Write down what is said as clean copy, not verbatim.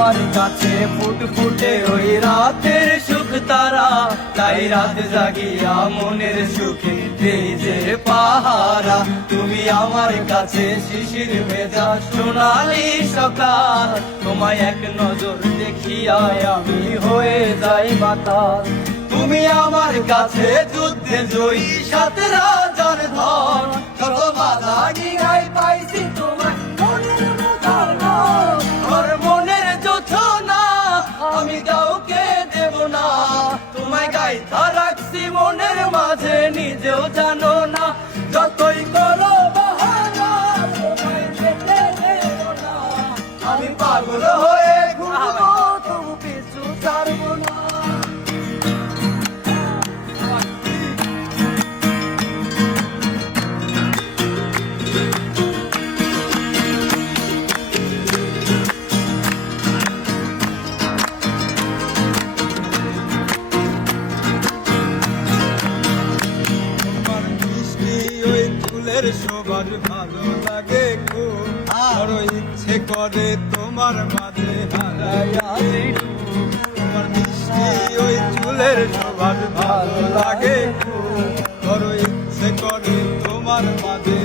আমার কাছে ফুটফুটে ওই রাতের সুখ তারা, তাই রাত জাগিয়া মনের সুখে দেই যে পাহারা। তুমি আমার কাছে শিশির ভেজা সোনালি সকাল, তোমায় এক নজর দেখিয়ায় আমি হয়ে যাই মাতাল। তুমি আমার কাছে যুদ্ধে জয়ী সাত রাজার ধন, কত বাধা ডিঙাই পাইছি তোমার মনের বোঝা, আমার মনের যোছনা আমি কাউকে দেব না। তোমায় গাইতা রাখছি মনের মাঝে, নিজেও জানো না। যতই করো বাহানা তোমায় যেতে দেব না, আমি পাগল হয়ে ঘুরবো তবু পিছু ছাড়বো না। সবার ভালো লাগে খুব, বড় ইচ্ছে করে তোমার মাঝে হারাই। তোমার মিষ্টি ওই চুলের সবার ভালো লাগে খুব, বড় ইচ্ছে করে তোমার মাঝে